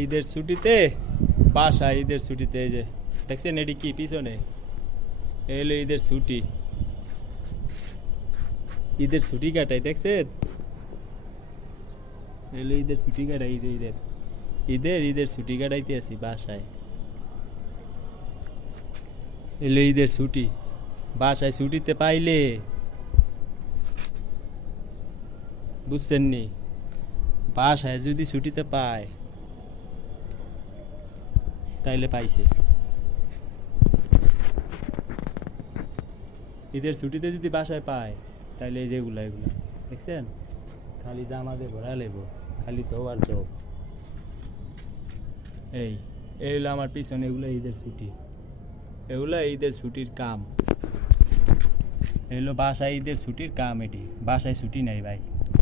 ঈদের ছুটিতে বাসায় ঈদের ছুটিতে এই যে দেখছেন এটি কি পিছনে এলো ঈদের ছুটি ঈদের ছুটি কাটাই দেখছেন এলো ঈদের ছুটি কাটাই ঈদের ঈদের ঈদের ঈদের ছুটি কাটাইতে আছি বাসায় এলো ঈদের ছুটি বাসায় ছুটিতে পাইলে বুঝছেন নি বাসায় যদি ছুটিতে পায় তাইলে পাইছে ঈদের ছুটিতে যদি বাসায় পায় তাইলে এই যেগুলা এগুলা দেখছেন খালি জামা দিয়ে ভরা লেব খালি তো আর তো এই এইগুলো আমার পিছনে এগুলো ঈদের ছুটি এগুলো ঈদের ছুটির কাম এগুলো বাসায় ঈদের ছুটির কাম এটি বাসায় ছুটি নাই ভাই